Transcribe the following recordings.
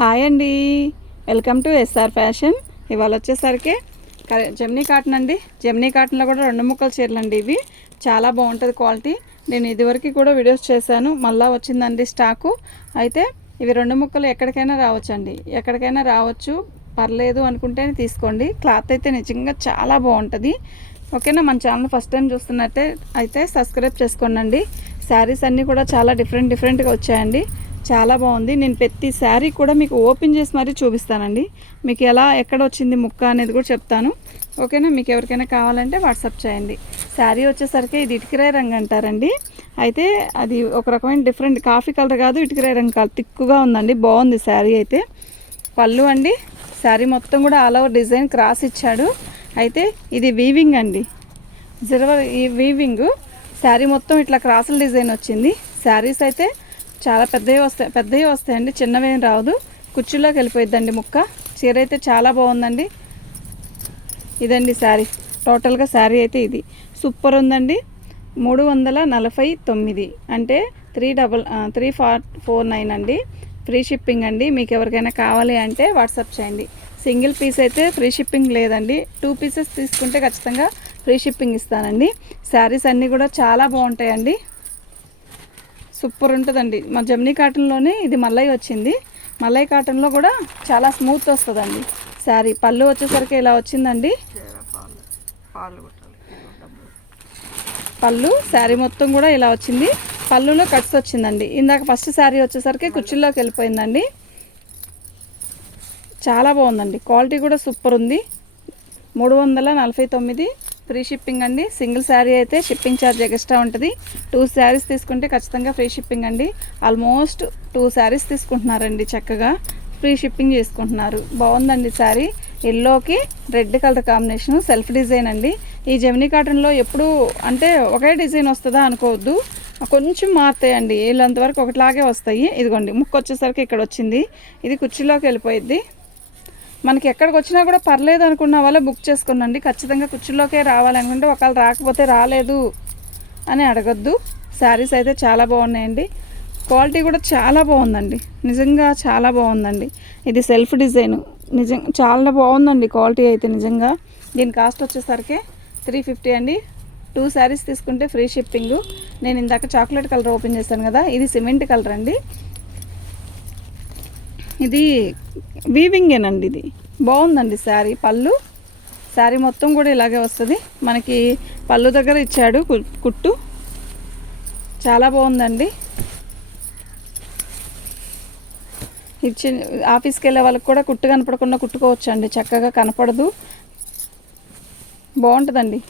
Hi అండి, welcome to SR fashion. ఇవాళ వచ్చేసరికి జెమినీ కాటన్ అండి. జెమినీ కాటన్లో కూడా 2 ముక్కల చీరలు అండి. ఇవి చాలా బాగుంటుంది క్వాలిటీ. నేను ఇదివరకు కూడా వీడియోస్ చేశాను, మళ్ళీ వచ్చిందండి స్టాకు. అయితే ఇవి 2 ముక్కలు ఎక్కడికైనా రావచ్చండి, ఎక్కడికైనా రావచ్చు. పర్లేదు అనుకుంటేనే తీసుకోండి. క్లాత్ అయితే నిజంగా చాలా బాగుంటుంది. ఓకేనా, మన ఛానల్ ఫస్ట్ టైం చూస్తున్నట్టే అయితే సబ్స్క్రైబ్ చేసుకోండి. శారీస్ అన్నీ కూడా చాలా డిఫరెంట్గా వచ్చాయండి. చాలా బాగుంది. నేను ప్రతి శారీ కూడా మీకు ఓపెన్ చేసి మరీ చూపిస్తానండి. మీకు ఎక్కడ వచ్చింది ముక్క అనేది కూడా చెప్తాను. ఓకేనా, మీకు ఎవరికైనా కావాలంటే వాట్సాప్ చేయండి. శారీ వచ్చేసరికి ఇది ఇటుకరాయి రంగు అంటారండి. అయితే అది ఒక రకమైన డిఫరెంట్ కాఫీ కలర్ కాదు, ఇటుకరాయి రంగు కాదు, తిక్కుగా ఉందండి. బాగుంది శారీ అయితే. పళ్ళు అండి, శారీ మొత్తం కూడా ఆల్ ఓవర్ డిజైన్ క్రాస్ ఇచ్చాడు. అయితే ఇది వీవింగ్ అండి, ఈ వీవింగ్ శారీ మొత్తం ఇట్లా క్రాసుల డిజైన్ వచ్చింది. శారీస్ అయితే చాలా పెద్దవి వస్తాయండి, చిన్నవేం రాదు. కుర్చీలోకి వెళ్ళిపోయిద్దండి ముక్క. చీర అయితే చాలా బాగుందండి. ఇదండి శారీ. టోటల్గా శారీ అయితే ఇది సూపర్ ఉందండి. 349 అంటే 3449 అండి. ఫ్రీ షిప్పింగ్ అండి. మీకు ఎవరికైనా కావాలి అంటే వాట్సాప్ చేయండి. సింగిల్ పీస్ అయితే ఫ్రీ షిప్పింగ్ లేదండి. 2 పీసెస్ తీసుకుంటే ఖచ్చితంగా ఫ్రీ షిప్పింగ్ ఇస్తానండి. శారీస్ అన్నీ కూడా చాలా బాగుంటాయండి, సూపర్ ఉంటుందండి. మా జెమినీ కాటన్లోనే ఇది మల్లై వచ్చింది. మల్లై కాటన్లో కూడా చాలా స్మూత్ వస్తుందండి శారీ. పళ్ళు వచ్చేసరికి ఇలా వచ్చిందండి. పళ్ళు శారీ మొత్తం కూడా ఇలా వచ్చింది. పళ్ళులో కట్స్ వచ్చిందండి. ఇందాక ఫస్ట్ శారీ వచ్చేసరికి కుర్చీల్లోకి వెళ్ళిపోయిందండి. చాలా బాగుందండి, క్వాలిటీ కూడా సూపర్ ఉంది. 349 ఫ్రీ షిప్పింగ్ అండి. సింగిల్ శారీ అయితే షిప్పింగ్ ఛార్జ్ ఎక్స్ట్రా ఉంటుంది. 2 శారీస్ తీసుకుంటే ఖచ్చితంగా ఫ్రీ షిప్పింగ్ అండి. ఆల్మోస్ట్ 2 శారీస్ తీసుకుంటున్నారండి, చక్కగా ఫ్రీ షిప్పింగ్ చేసుకుంటున్నారు. బాగుందండి శారీ. ఎల్లోకి red colour combination, self design అండి. ఈ జెమినీ కాటన్లో ఎప్పుడు అంటే ఒకే డిజైన్ వస్తుందా అనుకోవద్దు, కొంచెం మారుతాయండి. వీళ్ళంతవరకు ఒకటిలాగే వస్తాయి. ఇదిగోండి ముక్క వచ్చేసరికి ఇక్కడ వచ్చింది. ఇది కుర్చీలోకి వెళ్ళిపోయిద్ది. మనకి ఎక్కడికి వచ్చినా కూడా పర్లేదు అనుకున్న వాళ్ళే బుక్ చేసుకున్నాండి. ఖచ్చితంగా కుర్చీలోకే రావాలనుకుంటే ఒకవేళ రాకపోతే రాలేదు అని అడగద్దు. శారీస్ అయితే చాలా బాగున్నాయండి. క్వాలిటీ కూడా చాలా బాగుందండి, నిజంగా చాలా బాగుందండి. ఇది సెల్ఫ్ డిజైన్, నిజంగా చాలా బాగుందండి క్వాలిటీ అయితే నిజంగా. దీని కాస్ట్ వచ్చేసరికి 350 అండి. 2 శారీస్ తీసుకుంటే ఫ్రీ షిప్పింగు. నేను ఇందాక చాక్లెట్ కలర్ ఓపెన్ చేశాను కదా, ఇది సిమెంట్ కలర్ అండి. ఇది వీవింగేనండి. ఇది బాగుందండి శారీ. పళ్ళు శారీ మొత్తం కూడా ఇలాగే వస్తుంది. మనకి పళ్ళు దగ్గర ఇచ్చాడు కుట్టు, చాలా బాగుందండి. ఇచ్చి ఆఫీస్కి వెళ్ళే వాళ్ళకి కూడా కుట్టు కనపడకుండా కుట్టుకోవచ్చు అండి, చక్కగా కనపడదు, బాగుంటుందండి.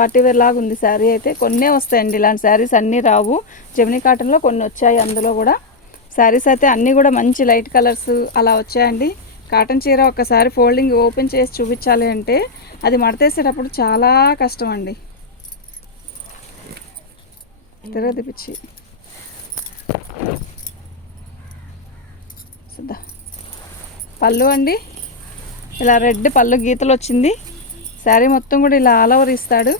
పార్టీ వేర్ లాగా ఉంది శారీ అయితే. కొన్నే వస్తాయండి ఇలాంటి శారీస్, అన్నీ రావు. జెమినీ కాటన్లో కొన్ని వచ్చాయి. అందులో కూడా శారీస్ అయితే అన్నీ కూడా మంచి లైట్ కలర్స్ అలా వచ్చాయండి. కాటన్ చీర ఒక్కసారి ఫోల్డింగ్ ఓపెన్ చేసి చూపించాలి అంటే అది మడతేసేటప్పుడు చాలా కష్టం అండి. తిరగదిపిచ్చి పళ్ళు అండి, ఇలా రెడ్ పళ్ళు గీతలు వచ్చింది. శారీ మొత్తం కూడా ఇలా ఆల్ ఓవర్ ఇస్తాడు.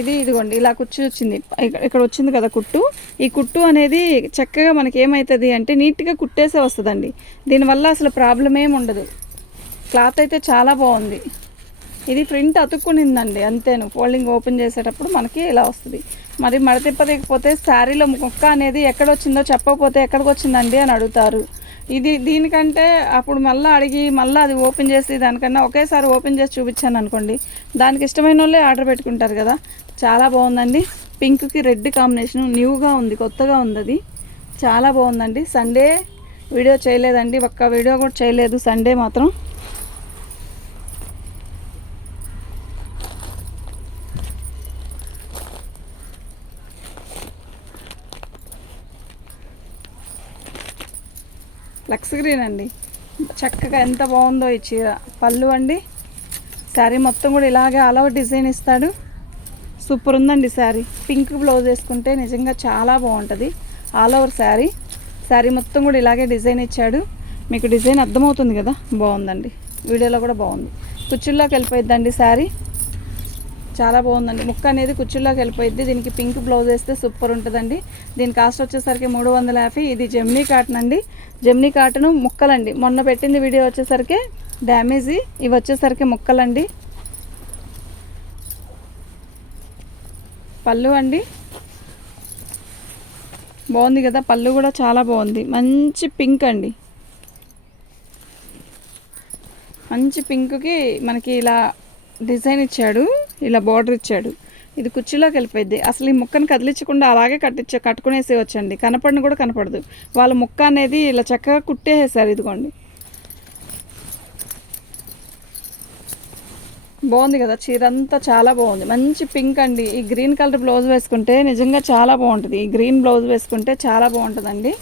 ఇదిగోండి ఇలా కుర్చీ వచ్చింది, ఇక్కడ వచ్చింది కదా కుట్టు. ఈ కుట్టు అనేది చక్కగా మనకి ఏమవుతుంది అంటే నీట్గా కుట్టేసే వస్తుందండి. దీనివల్ల అసలు ప్రాబ్లం ఏమి ఉండదు. క్లాత్ అయితే చాలా బాగుంది. ఇది ప్రింట్ అతుక్కునిందండి అంతేను. ఫోల్డింగ్ ఓపెన్ చేసేటప్పుడు మనకి ఇలా వస్తుంది. మరి మడతిప్పకపోతే శారీలో ముక్క అనేది ఎక్కడొచ్చిందో చెప్పకపోతే ఎక్కడికి వచ్చిందండి అని అడుగుతారు. దీనికంటే అప్పుడు మళ్ళీ అడిగి మళ్ళీ అది ఓపెన్ చేసి దానికన్నా ఒకేసారి ఓపెన్ చేసి చూపించాను అనుకోండి, దానికి ఇష్టమైన వాళ్ళే ఆర్డర్ పెట్టుకుంటారు కదా. చాలా బాగుందండి. పింక్కి రెడ్ కాంబినేషన్ న్యూగా ఉంది, కొత్తగా ఉంది. అది చాలా బాగుందండి. సండే వీడియో చేయలేదండి, ఒక్క వీడియో కూడా చేయలేదు సండే మాత్రం. లక్స్ గ్రీన్ అండి, చక్కగా ఎంత బాగుందో ఈ చీర. పళ్ళు అండి, శారీ మొత్తం కూడా ఇలాగే ఆల్ ఓవర్ డిజైన్ ఇస్తాడు. సూపర్ ఉందండి శారీ. పింక్ బ్లౌజ్ వేసుకుంటే నిజంగా చాలా బాగుంటుంది. ఆల్ ఓవర్ శారీ మొత్తం కూడా ఇలాగే డిజైన్ ఇచ్చాడు. మీకు డిజైన్ అర్థమవుతుంది కదా, బాగుందండి. వీడియోలో కూడా బాగుంది. కుర్చీల్లోకి వెళ్ళిపోయిద్దండి శారీ. చాలా బాగుందండి. ముక్క అనేది కుచ్చుల్లోకి వెళ్ళిపోయింది. దీనికి పింక్ బ్లౌజ్ వేస్తే సూపర్ ఉంటుందండి. దీని కాస్ట్ వచ్చేసరికి 350. ఇది జెమ్నీ కాటన్ అండి. జెమ్నీ కాటన్ ముక్కలండి. మొన్న పెట్టింది వీడియో వచ్చేసరికి డ్యామేజ్, ఇవి వచ్చేసరికి ముక్కలండి. పళ్ళు అండి బాగుంది కదా, పళ్ళు కూడా చాలా బాగుంది. మంచి పింక్ అండి. మంచి పింక్కి మనకి ఇలా డిజైన్ ఇచ్చాడు, ఇలా బార్డర్ ఇచ్చాడు. ఇది కుర్చీలోకి వెళ్ళిపోయింది. అసలు ఈ ముక్కను కదిలించకుండా అలాగే కట్టుకునేసేవచ్చండి. కనపడిన కూడా కనపడదు. వాళ్ళ ముక్క అనేది ఇలా చక్కగా కుట్టేసేసారు. ఇదిగోండి, బాగుంది కదా. చీర అంతా చాలా బాగుంది. మంచి పింక్ అండి. ఈ గ్రీన్ కలర్ బ్లౌజ్ వేసుకుంటే నిజంగా చాలా బాగుంటుంది. ఈ గ్రీన్ బ్లౌజ్ వేసుకుంటే చాలా బాగుంటుందండి.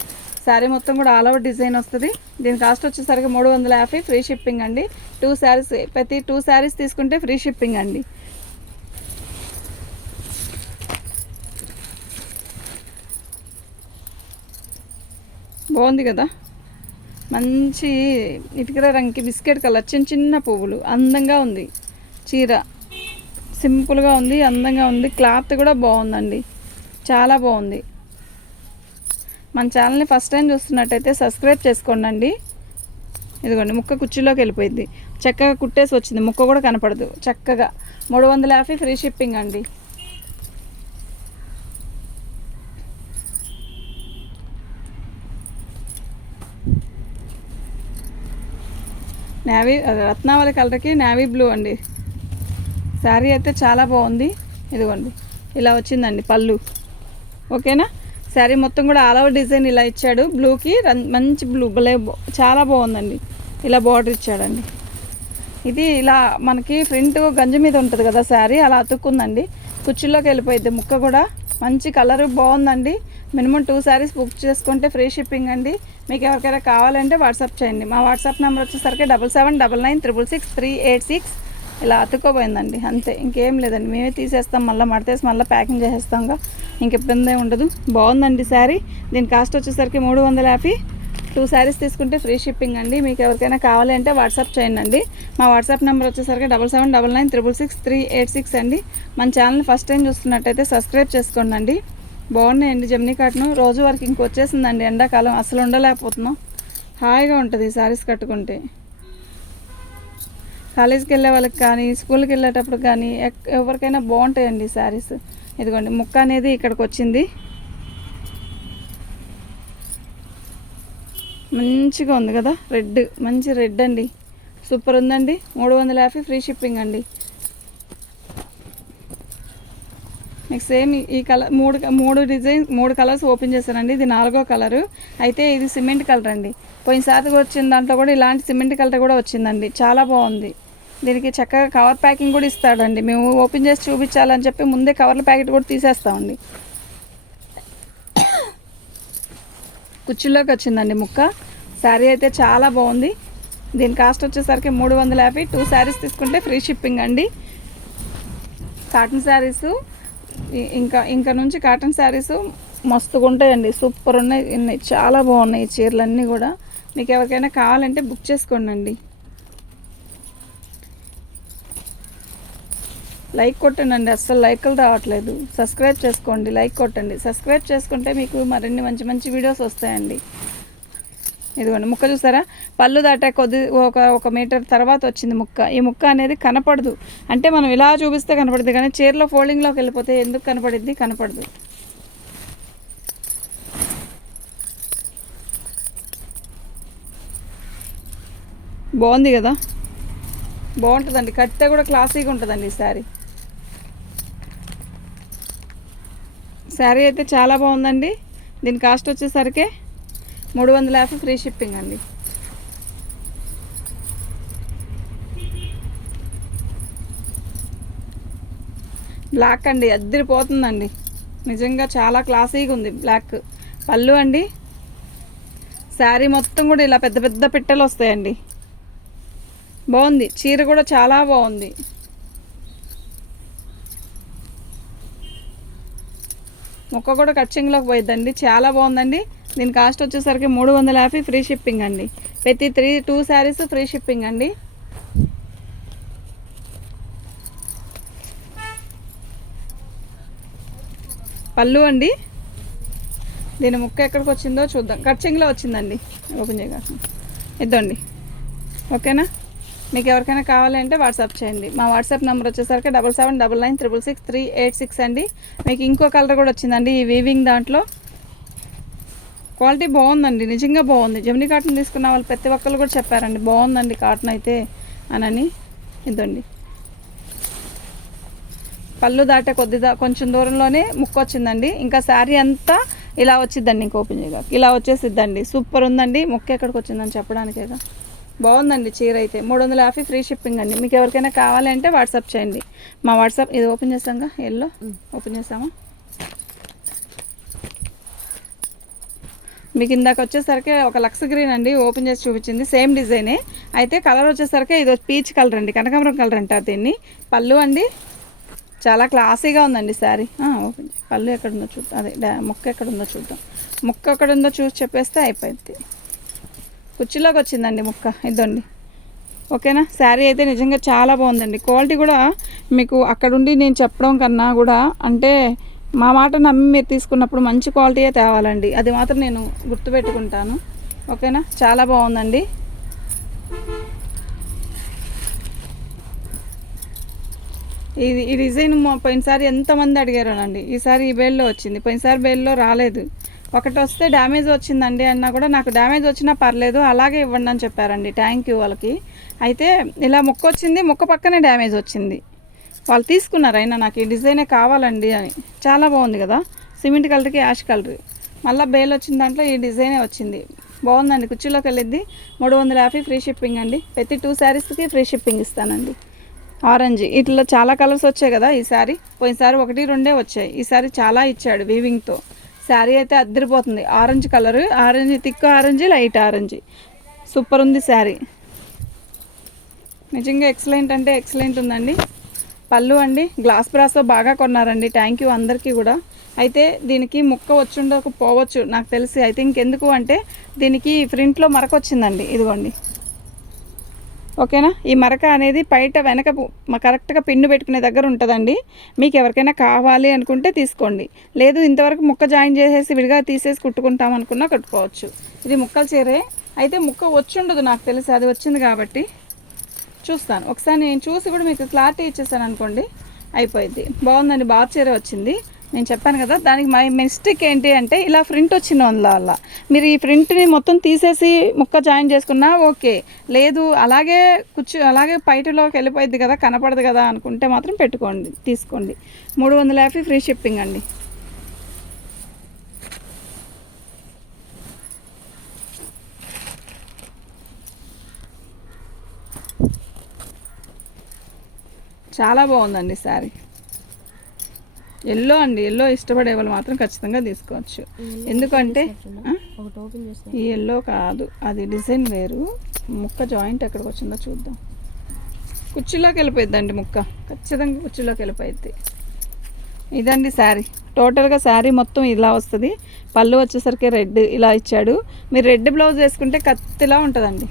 శారీ మొత్తం కూడా ఆల్ ఓవర్ డిజైన్ వస్తుంది. దీని కాస్ట్ వచ్చేసరికి 350. ఫ్రీ షిప్పింగ్ అండి. 2 శారీస్, ప్రతి 2 శారీస్ తీసుకుంటే ఫ్రీ షిప్పింగ్ అండి. బాగుంది కదా, మంచి ఇటుకల రంగుకి బిస్కెట్ కలర్ చిన్న చిన్న పువ్వులు, అందంగా ఉంది. చీర సింపుల్గా ఉంది, అందంగా ఉంది. క్లాత్ కూడా బాగుందండి, చాలా బాగుంది. మన ఛానల్ని ఫస్ట్ టైం చూస్తున్నట్టయితే సబ్స్క్రైబ్ చేసుకోండి. ఇదిగోండి, ముక్క కుర్చీలోకి వెళ్ళిపోయింది. చక్కగా కుట్టేసి వచ్చింది. ముక్క కూడా కనపడదు. చక్కగా 350. ఫ్రీ షిప్పింగ్ అండి. నేవీ రత్నావళి కలర్కి నేవీ బ్లూ అండి. శారీ అయితే చాలా బాగుంది. ఇదిగోండి, ఇలా వచ్చిందండి పళ్ళు. ఓకేనా. శారీ మొత్తం కూడా ఆల్ ఓవర్ డిజైన్ ఇలా ఇచ్చాడు. బ్లూకి మంచి బ్లూ చాలా బాగుందండి. ఇలా బార్డర్ ఇచ్చాడండి. ఇది ఇలా మనకి ఫ్రంట్ గంజి మీద ఉంటుంది కదా శారీ, అలా అతుక్కుందండి. కుర్చీలోకి వెళ్ళిపోయింది. ముక్క కూడా మంచి కలర్ బాగుందండి. మినిమం 2 శారీస్ బుక్ చేసుకుంటే ఫ్రీ షిప్పింగ్ అండి. మీకు ఎవరికైనా కావాలంటే వాట్సాప్ చేయండి. మా వాట్సాప్ నెంబర్ వచ్చేసరికి 7799963686. ఇలా అతుక్కోపోయిందండి. అంతే, ఇంకేం లేదండి. మేమే తీసేస్తాం, మళ్ళీ మడతేసి మళ్ళీ ప్యాకింగ్ చేసేస్తాంగా, ఇంకెప్పుడే ఉండదు. బాగుందండి శారీ. దీని కాస్ట్ వచ్చేసరికి 350. 2 శారీస్ తీసుకుంటే ఫ్రీ షిప్పింగ్ అండి. మీకు ఎవరికైనా కావాలి అంటే వాట్సాప్ చేయండి. మా వాట్సాప్ నెంబర్ వచ్చేసరికి 7799963686 అండి. మన ఛానల్ ఫస్ట్ టైం చూస్తున్నట్టయితే సబ్స్క్రైబ్ చేసుకోండి. బాగున్నాయండి జెమ్నీ కాటన్. రోజు వరకు ఇంకొచ్చేసిందండి. ఎండాకాలం అసలు ఉండలేకపోతున్నాం. హాయిగా ఉంటుంది ఈ శారీస్ కట్టుకుంటే. కాలేజీకి వెళ్ళే వాళ్ళకి కానీ, స్కూల్కి వెళ్ళేటప్పుడు కానీ ఎవరికైనా బాగుంటాయండి శారీస్. ఇదిగోండి, ముక్క అనేది ఇక్కడికి వచ్చింది. మంచిగా ఉంది కదా, రెడ్, మంచి రెడ్ అండి. సూపర్ ఉందండి. 350. ఫ్రీ షిప్పింగ్ అండి. నెక్స్ట్ సేమ్ ఈ కలర్ మూడు కలర్స్ ఓపెన్ చేశానండి. ఇది 4వ కలరు. అయితే ఇది సిమెంట్ కలర్ అండి. పోయినసారి వచ్చిన దాంట్లో కూడా ఇలాంటి సిమెంట్ కలర్ కూడా వచ్చిందండి. చాలా బాగుంది. దీనికి చక్కగా కవర్ ప్యాకింగ్ కూడా ఇస్తాడండి. మేము ఓపెన్ చేసి చూపించాలని చెప్పి ముందే కవర్ల ప్యాకెట్ కూడా తీసేస్తామండి. కుర్చీలోకి వచ్చిందండి ముక్క. శారీ అయితే చాలా బాగుంది. దీని కాస్ట్ వచ్చేసరికి 350. 2 శారీస్ తీసుకుంటే ఫ్రీ షిప్పింగ్ అండి. కాటన్ శారీసు ఇంకా నుంచి కాటన్ శారీసు మస్తుగా ఉంటాయండి. సూపర్ ఉన్నాయి, చాలా బాగున్నాయి చీరలన్నీ కూడా. మీకు ఎవరికైనా కావాలంటే బుక్ చేసుకోండి. లైక్ కొట్టండి. అస్సలు లైక్లు రావట్లేదు. సబ్స్క్రైబ్ చేసుకోండి, లైక్ కొట్టండి. సబ్స్క్రైబ్ చేసుకుంటే మీకు మరిన్ని మంచి మంచి వీడియోస్ వస్తాయండి. ఇదిగోండి, ముక్క చూసారా, పళ్ళు దాటా ఒక మీటర్ తర్వాత వచ్చింది ముక్క. ఈ ముక్క అనేది కనపడదు. అంటే మనం ఇలా చూపిస్తే కనపడుద్ది, కానీ చీరలో ఫోల్డింగ్లోకి వెళ్ళిపోతే ఎందుకు కనపడిద్ది? కనపడదు. బాగుంది కదా, బాగుంటుందండి. కట్టే కూడా క్లాసీగా ఉంటుందండి ఈ శారీ అయితే చాలా బాగుందండి. దీని కాస్ట్ వచ్చేసరికి 350. ఫ్రీ షిప్పింగ్ అండి. బ్లాక్ అండి, అద్దరిపోతుందండి. నిజంగా చాలా క్లాసీగా ఉంది. బ్లాక్ పళ్ళు అండి. శారీ మొత్తం కూడా ఇలా పెద్ద పెద్ద పిట్టలు వస్తాయండి. బాగుంది. చీర కూడా చాలా బాగుంది. ముక్క కూడా కచ్చింగ్లోకి పోయిద్దండి. చాలా బాగుందండి. దీని కాస్ట్ వచ్చేసరికి 350. ఫ్రీ షిప్పింగ్ అండి. ప్రతి 2 శారీస్ ఫ్రీ షిప్పింగ్ అండి. పళ్ళు అండి. దీని ముక్క ఎక్కడికి వచ్చిందో చూద్దాం. కట్చింగ్లో వచ్చిందండి. ఓపెన్ చేయగలను ఇద్దండి. ఓకేనా? మీకు ఎవరికైనా కావాలంటే వాట్సాప్ చేయండి. మా వాట్సాప్ నెంబర్ వచ్చేసరికి 7799666386 అండి. మీకు ఇంకో కలర్ కూడా వచ్చిందండి ఈ వీవింగ్ దాంట్లో. క్వాలిటీ బాగుందండి, నిజంగా బాగుంది. జెమినీ కాటన్ తీసుకున్న వాళ్ళు ప్రతి ఒక్కరు కూడా చెప్పారండి బాగుందండి కాటన్ అయితే అని. ఇదండి పళ్ళు దాటే కొంచెం దూరంలోనే ముక్క వచ్చిందండి. ఇంకా శారీ అంతా ఇలా వచ్చిద్దండి. ఇంక ఓపెన్ చేయగా ఇలా వచ్చేసిద్దండి. సూపర్ ఉందండి. ముక్క ఎక్కడికి వచ్చిందని చెప్పడానికేగా. బాగుందండి చీర అయితే. 350 ఫ్రీ షిప్పింగ్ అండి. మీకు ఎవరికైనా కావాలంటే వాట్సాప్ చేయండి. మా వాట్సాప్ ఇది ఓపెన్ చేస్తాంగా, ఎల్లో ఓపెన్ చేస్తామా. మీకు ఇందాక వచ్చేసరికి ఒక లక్స్ గ్రీన్ అండి ఓపెన్ చేసి చూపించింది, సేమ్ డిజైనే. అయితే కలర్ వచ్చేసరికి ఇది పీచ్ కలర్ అండి, కనకాంబరం కలర్ అంటారు దీన్ని. పళ్ళు అండి చాలా క్లాసీగా ఉందండి శారీ. ఓపెన్ పళ్ళు ఎక్కడుందో చూద్దాం, అదే ముక్క ఎక్కడుందో చూద్దాం. ముక్క ఎక్కడుందో చూసి చెప్పేస్తే అయిపోయింది. కుర్చీలోకి వచ్చిందండి ముక్క. ఇదండి. ఓకేనా? శారీ అయితే నిజంగా చాలా బాగుందండి. క్వాలిటీ కూడా మీకు అక్కడుండి నేను చెప్పడం కన్నా కూడా అంటే మా మాట నమ్మి మీరు తీసుకున్నప్పుడు మంచి క్వాలిటీయే తేవాలండి. అది మాత్రం నేను గుర్తుపెట్టుకుంటాను. ఓకేనా? చాలా బాగుందండి. ఈ డిజైన్ పోయినసారి ఎంతమంది అడిగారోనండి. ఈసారి ఈ బేల్లో వచ్చింది, పోయినసారి బేల్లో రాలేదు. ఒకటి వస్తే డ్యామేజ్ వచ్చిందండి అన్నా కూడా నాకు డ్యామేజ్ వచ్చినా పర్లేదు అలాగే ఇవ్వండి అని చెప్పారండి. థ్యాంక్ యూ వాళ్ళకి. అయితే ఇలా ముక్క వచ్చింది, ముక్క పక్కనే డ్యామేజ్ వచ్చింది. వాళ్ళు తీసుకున్నారు అయినా నాకు ఈ డిజైనే కావాలండి అని. చాలా బాగుంది కదా, సిమెంట్ కలర్కి యాష్ కలర్. మళ్ళీ బేల్ వచ్చిన దాంట్లో ఈ డిజైనే వచ్చింది. బాగుందండి. కుర్చీలోకి వెళ్ళిద్ది. 350 ఫ్రీ షిప్పింగ్ అండి. ప్రతి 2 శారీస్కి ఫ్రీ షిప్పింగ్ ఇస్తానండి. ఆరెంజ్ ఇట్లా చాలా కలర్స్ వచ్చాయి కదా ఈసారి. పోయినసారి 1, 2 వచ్చాయి. ఈసారి చాలా ఇచ్చాడు వీవింగ్తో. శారీ అయితే అద్దరిపోతుంది. Orange colour, orange thick orange, light orange. Super ఉంది శారీ. నిజంగా ఎక్సలెంట్ అంటే ఎక్సలెంట్ ఉందండి. పళ్ళు అండి గ్లాస్ బ్రాస్తో బాగా కొన్నారండి. థ్యాంక్ యూ అందరికీ కూడా. అయితే దీనికి ముక్క వచ్చుండకపోవచ్చు నాకు తెలిసి. అయితే ఇంకెందుకు అంటే దీనికి ఫ్రంట్లో మరక వచ్చిందండి. ఇదిగోండి. ఓకేనా? ఈ మరక అనేది బయట వెనక కరెక్ట్గా పిన్ను పెట్టుకునే దగ్గర ఉంటుందండి. మీకు ఎవరికైనా కావాలి అనుకుంటే తీసుకోండి. లేదు ఇంతవరకు ముక్క జాయిన్ చేసేసి విడిగా తీసేసి కుట్టుకుంటాం అనుకున్నా కట్టుకోవచ్చు. ఇది ముక్కల చీరే. అయితే ముక్క వచ్చుండదు నాకు తెలిసి, అది వచ్చింది కాబట్టి చూస్తాను ఒకసారి. నేను చూసి కూడా మీకు క్లారిటీ ఇచ్చేసాను అనుకోండి, అయిపోయింది. బాగుందండి. బాగా చీర వచ్చింది. నేను చెప్పాను కదా, దానికి మై మిస్టేక్ ఏంటి అంటే ఇలా ప్రింట్ వచ్చిన వల్ల మీరు ఈ ప్రింట్ని మొత్తం తీసేసి ముక్క జాయిన్ చేసుకున్నా ఓకే. లేదు అలాగే అలాగే పైటలోకి వెళ్ళిపోయింది కదా, కనపడదు కదా అనుకుంటే మాత్రం పెట్టుకోండి, తీసుకోండి. 350 ఫ్రీ షిప్పింగ్ అండి. చాలా బాగుందండి శారీ. ఎల్లో అండి, ఎల్లో ఇష్టపడే వాళ్ళు మాత్రం ఖచ్చితంగా తీసుకోవచ్చు. ఎందుకంటే ఈ ఎల్లో కాదు, అది డిజైన్ వేరు. ముక్క జాయింట్ ఎక్కడికి వచ్చిందో చూద్దాం. కుర్చీలోకి వెళ్ళిపోయిద్దండి ముక్క, ఖచ్చితంగా కుర్చీలోకి వెళ్ళిపోయిద్ది. ఇదండి శారీ. టోటల్గా శారీ మొత్తం ఇలా వస్తుంది. పళ్ళు వచ్చేసరికి రెడ్ ఇలా ఇచ్చాడు. మీరు రెడ్ బ్లౌజ్ వేసుకుంటే కత్తిలా ఉంటుందండి.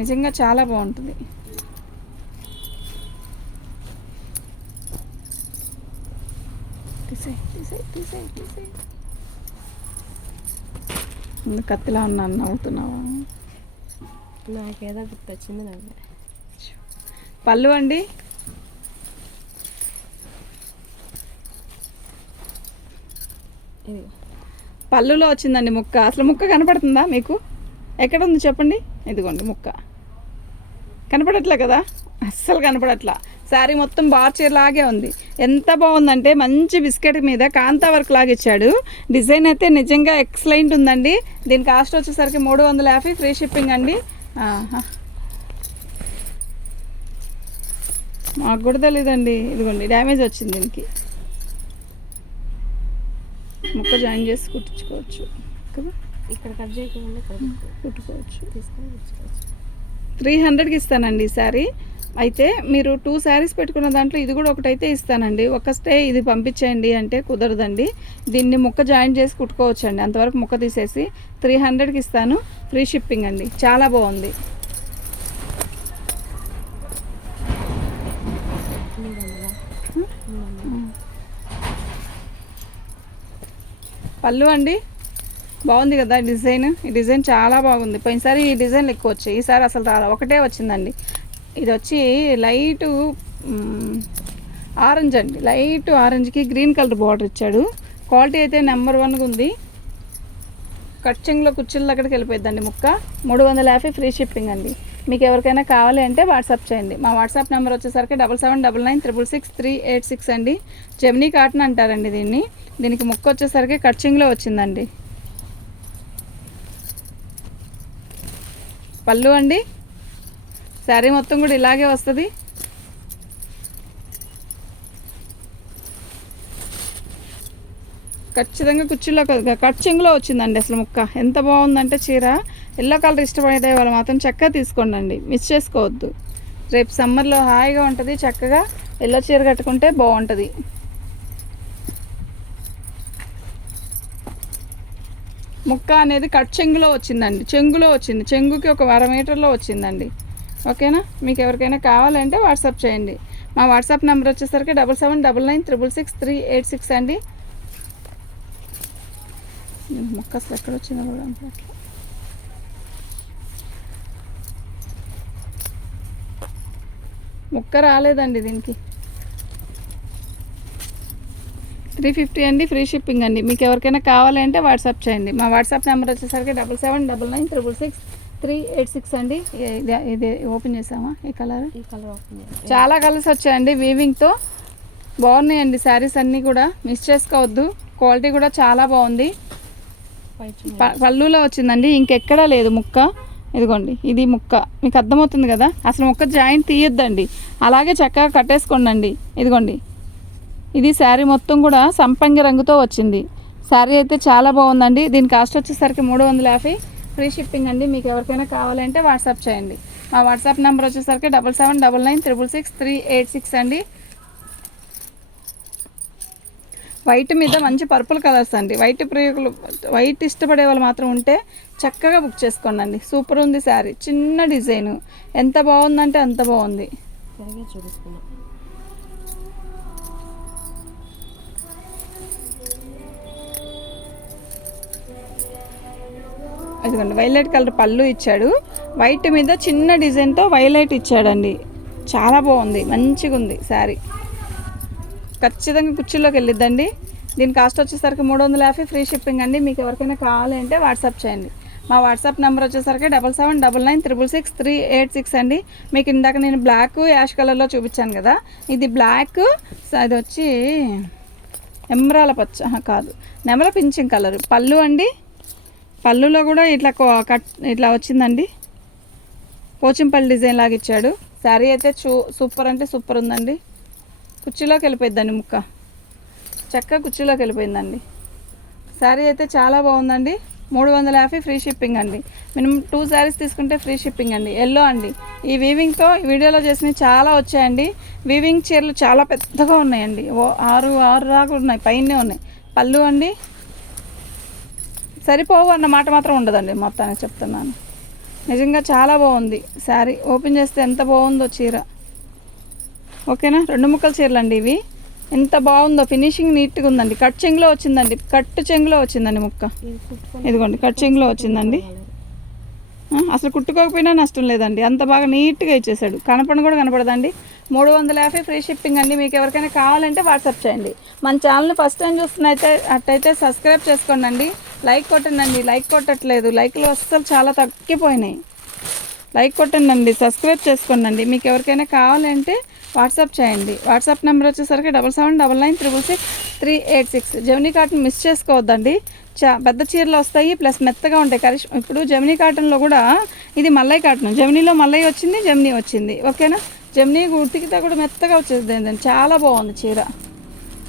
నిజంగా చాలా బాగుంటుంది. కత్తిలా ఉన్నాను, నవ్వుతున్నావా? నాకేదో గుర్తొచ్చింది. పళ్ళు అండి పళ్ళులో వచ్చిందండి ముక్క. అసలు ముక్క కనపడుతుందా మీకు? ఎక్కడ ఉంది చెప్పండి. ఇదిగోండి ముక్క. కనపడట్లే కదా, అస్సలు కనపడట్లా. శారీ మొత్తం బార్ చీర లాగే ఉంది. ఎంత బాగుందంటే మంచి బిస్కెట్ మీద కాంతా వర్క్ లాగా ఇచ్చాడు. డిజైన్ అయితే నిజంగా ఎక్సలెంట్ ఉందండి. దీని కాస్ట్ వచ్చేసరికి 350 ఫ్రీ షిప్పింగ్ అండి. మాకు కూడా తెలీదండి. ఇదిగోండి డ్యామేజ్ వచ్చింది. దీనికి ముక్క జాయిన్ చేసి కుట్టించుకోవచ్చు కదా, ఇక్కడ కట్ చేయకుండా కుట్టుకోవచ్చు. తీసుకొని 300కి ఇస్తానండి ఈ శారీ. అయితే మీరు 2 శారీస్ పెట్టుకున్న దాంట్లో ఇది కూడా ఒకటైతే ఇస్తానండి. ఒకటే ఇది పంపించేయండి అంటే కుదరదండి. దీన్ని ముక్క జాయిన్ చేసి కుట్టుకోవచ్చండి. అంతవరకు ముక్క తీసేసి 300కి ఇస్తాను. ఫ్రీ షిప్పింగ్ అండి. చాలా బాగుంది. పళ్ళు అండి బాగుంది కదా డిజైన్. ఈ డిజైన్ చాలా బాగుంది. పోయినసారి ఈ డిజైన్లు ఎక్కువ వచ్చాయి, ఈసారి అసలు రాలా, ఒకటే వచ్చిందండి. ఇది వచ్చి లైటు ఆరెంజ్ అండి, లైట్ ఆరెంజ్కి గ్రీన్ కలర్ బార్డర్ ఇచ్చాడు. క్వాలిటీ అయితే నెంబర్ 1గా ఉంది. కట్చింగ్లో కుర్చీల దగ్గరికి వెళ్ళిపోద్దండి ముక్క. 350 ఫ్రీ షిప్పింగ్ అండి. మీకు ఎవరికైనా కావాలి అంటే వాట్సాప్ చేయండి. మా వాట్సాప్ నెంబర్ వచ్చేసరికి 7799966386 అండి. జెమినీ కాటన్ అంటారండి దీన్ని. దీనికి ముక్క వచ్చేసరికి కట్చింగ్లో వచ్చిందండి. పళ్ళు అండి, శారీ మొత్తం కూడా ఇలాగే వస్తుంది. ఖచ్చితంగా కుర్చీలో కట్చింగ్లో వచ్చిందండి. అసలు ముక్క ఎంత బాగుందంటే చీర ఎల్లో కలర్ ఇష్టపడే వాళ్ళు మాత్రం చక్కగా తీసుకోండి, మిస్ చేసుకోవద్దు. రేపు సమ్మర్లో హాయిగా ఉంటుంది, చక్కగా ఎల్లో చీర కట్టుకుంటే బాగుంటుంది. ముక్క అనేది కట్ చెంగులో వచ్చిందండి, చెంగులో వచ్చింది, చెంగుకి ఒక 1/2 మీటర్లో వచ్చిందండి. ఓకేనా, మీకు ఎవరికైనా కావాలంటే వాట్సాప్ చేయండి. మా వాట్సాప్ నెంబర్ వచ్చేసరికి 7799966386 అండి. మొక్క అసలు ఎక్కడ వచ్చిందో కూడా అట్లా ముక్క రాలేదండి. దీనికి 350 అండి, ఫ్రీ షిప్పింగ్ అండి. మీకు ఎవరికైనా కావాలంటే వాట్సాప్ చేయండి. మా వాట్సాప్ నెంబర్ వచ్చేసరికి 7799966386 అండి. ఇది ఓపెన్ చేసామా? ఈ కలర్ చాలా కలర్స్ వచ్చాయండి వీవింగ్తో, బాగున్నాయండి శారీస్ అన్నీ కూడా, మిస్ చేసుకోవద్దు. క్వాలిటీ కూడా చాలా బాగుంది. పళ్ళులో వచ్చిందండి, ఇంకెక్కడా లేదు ముక్క. ఇదిగోండి, ఇది ముక్క మీకు అర్థమవుతుంది కదా. అసలు ముక్క జాయింట్ తీయొద్దండి, అలాగే చక్కగా కట్టేసుకోండి. ఇదిగోండి, ఇది శారీ మొత్తం కూడా సంపంగి రంగుతో వచ్చింది. శారీ అయితే చాలా బాగుందండి. దీని కాస్ట్ వచ్చేసరికి 350 ఫ్రీ షిప్పింగ్ అండి. మీకు ఎవరికైనా కావాలంటే వాట్సాప్ చేయండి. మా వాట్సాప్ నెంబర్ వచ్చేసరికి 7799966386 అండి. వైట్ మీద మంచి పర్పుల్ కలర్స్ అండి. వైట్ ఇష్టపడే వాళ్ళు మాత్రం ఉంటే చక్కగా బుక్ చేసుకోండి. సూపర్ ఉంది శారీ, చిన్న డిజైను, ఎంత బాగుందంటే అంత బాగుంది. ఇదిగోండి, వైలెట్ కలర్ పళ్ళు ఇచ్చాడు, వైట్ మీద చిన్న డిజైన్తో వైలెట్ ఇచ్చాడండి. చాలా బాగుంది, మంచిగా ఉంది శారీ. ఖచ్చితంగా కుర్చీలోకి వెళ్ళిద్దండి. దీని కాస్ట్ వచ్చేసరికి 350 ఫ్రీ షిప్పింగ్ అండి. మీకు ఎవరికైనా కావాలంటే వాట్సాప్ చేయండి. మా వాట్సాప్ నెంబర్ వచ్చేసరికి 7799966386 అండి. మీకు ఇందాక నేను బ్లాక్ యాష్ కలర్లో చూపించాను కదా, ఇది బ్లాక్, అది వచ్చి ఎమరాల పచ్చ కాదు, నెమల పింఛింగ్ కలర్ పళ్ళు అండి. పళ్ళులో కూడా ఇట్లా వచ్చిందండి, పోచంపల్లి డిజైన్ లాగా ఇచ్చాడు. శారీ అయితే సూపర్ అంటే సూపర్ ఉందండి. కుర్చీలోకి వెళ్ళిపోయిందండి ముక్క, చక్కగా కుర్చీలోకి వెళ్ళిపోయిందండి. శారీ అయితే చాలా బాగుందండి. 350 ఫ్రీ షిప్పింగ్ అండి. మినిమం 2 శారీస్ తీసుకుంటే ఫ్రీ షిప్పింగ్ అండి. ఎల్లో అండి, ఈ వీవింగ్తో వీడియోలో చేసినవి చాలా వచ్చాయండి. వీవింగ్ చీరలు చాలా పెద్దగా ఉన్నాయండి, 6 దాకా ఉన్నాయి, పైనే ఉన్నాయి. పళ్ళు అండి, సరిపోవు అన్న మాట మాత్రం ఉండదండి, మొత్తానికి చెప్తున్నాను. నిజంగా చాలా బాగుంది శారీ. ఓపెన్ చేస్తే ఎంత బాగుందో చీర. ఓకేనా, 2 ముక్కల చీరలు అండి ఇవి. ఎంత బాగుందో, ఫినిషింగ్ నీట్గా ఉందండి. కట్ చెంగులో వచ్చిందండి, కట్టు చెంగులో వచ్చిందండి ముక్క. ఇదిగోండి, కట్ చెంగులో వచ్చిందండి. అసలు కుట్టుకోకపోయినా నష్టం లేదండి, అంత బాగా నీట్గా ఇచ్చేసాడు. కూడా కనపడదండి. 350 ఫ్రీ షిప్పింగ్ అండి. మీకు ఎవరికైనా కావాలంటే వాట్సాప్ చేయండి. మన ఛానల్ని ఫస్ట్ టైం అట్టయితే సబ్స్క్రైబ్ చేసుకోండి. లైక్ కొట్టండి, లైక్ కొట్టట్లేదు, లైక్లు అస్సలు చాలా తగ్గిపోయినాయి. లైక్ కొట్టండి, సబ్స్క్రైబ్ చేసుకోండి. మీకు ఎవరికైనా కావాలంటే వాట్సాప్ చేయండి. వాట్సాప్ నెంబర్ వచ్చేసరికి 7799966386. జెమినీ కాటన్ మిస్ చేసుకోవద్దండి, పెద్ద చీరలు వస్తాయి, ప్లస్ మెత్తగా ఉంటాయి. ఇప్పుడు జెమినీ కాటన్లో కూడా ఇది మల్లై కాటన్, జెమినీలో మల్లై వచ్చింది, జెమినీ వచ్చింది. ఓకేనా, జెమినీ ఉతికితే కూడా మెత్తగా వచ్చేది. చాలా బాగుంది చీర.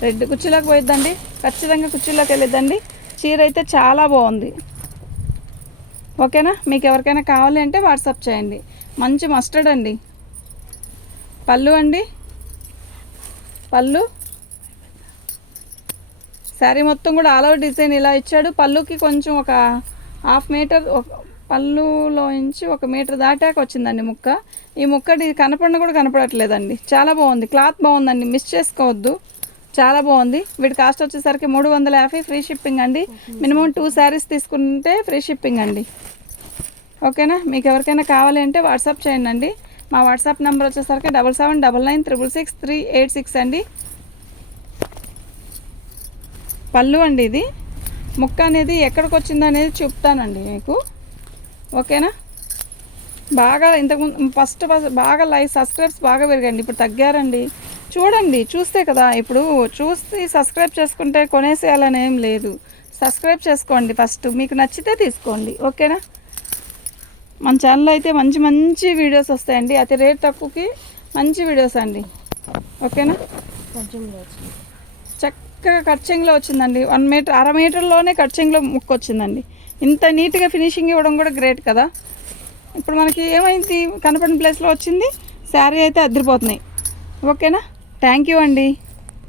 రెడ్ కుర్చీలోకి పోయిద్దండి, ఖచ్చితంగా కుర్చీలోకి వెళ్ళిద్దండి. చీర అయితే చాలా బాగుంది. ఓకేనా, మీకు ఎవరికైనా కావాలి అంటే వాట్సాప్ చేయండి. మంచి మస్టర్డ్ అండి. పళ్ళు అండి, పళ్ళు శారీ మొత్తం కూడా ఆల్ ఓవర్ డిజైన్ ఇలా ఇచ్చాడు. పళ్ళుకి కొంచెం ఒక 1/2 మీటర్, పళ్ళులో నుంచి 1 మీటర్ దాటాక వచ్చిందండి ముక్క. ఈ ముక్క కనపడిన కూడా కనపడట్లేదండి, చాలా బాగుంది. క్లాత్ బాగుందండి, మిస్ చేసుకోవద్దు. చాలా బాగుంది. వీటి కాస్ట్ వచ్చేసరికి 350 ఫ్రీ షిప్పింగ్ అండి. మినిమం 2 శారీస్ తీసుకుంటే ఫ్రీ షిప్పింగ్ అండి. ఓకేనా, మీకు ఎవరికైనా కావాలి అంటే వాట్సాప్ చేయండి అండి. మా వాట్సాప్ నెంబర్ వచ్చేసరికి 7799666386 అండి. పళ్ళు అండి, ఇది ముక్క అనేది ఎక్కడికి వచ్చిందో అనేది చెప్తానండి మీకు. ఓకేనా, బాగా ఇంతకుముందు ఫస్ట్ బాగా సబ్స్క్రైబ్స్ బాగా పెరిగండి, ఇప్పుడు తగ్గారండి. చూడండి, చూస్తే కదా, ఇప్పుడు చూసి సబ్స్క్రైబ్ చేసుకుంటే కొనేసేయాలని ఏం లేదు. సబ్స్క్రైబ్ చేసుకోండి ఫస్ట్, మీకు నచ్చితే తీసుకోండి. ఓకేనా, మన ఛానల్లో అయితే మంచి మంచి వీడియోస్ వస్తాయండి, అతి రేట్ తక్కువకి మంచి వీడియోస్ అండి. ఓకేనా, కర్జంలో వచ్చింది. చక్కగా కట్చింగ్లో వచ్చిందండి. 1 మీటర్ 1/2 మీటర్లోనే కట్చింగ్లో ముక్క వచ్చిందండి. ఇంత నీట్గా ఫినిషింగ్ ఇవ్వడం కూడా గ్రేట్ కదా. ఇప్పుడు మనకి ఏమైంది, కనపడిన ప్లేస్లో వచ్చింది. శారీ అయితే అదిరిపోతున్నాయి. ఓకేనా, థ్యాంక్ యూ అండి.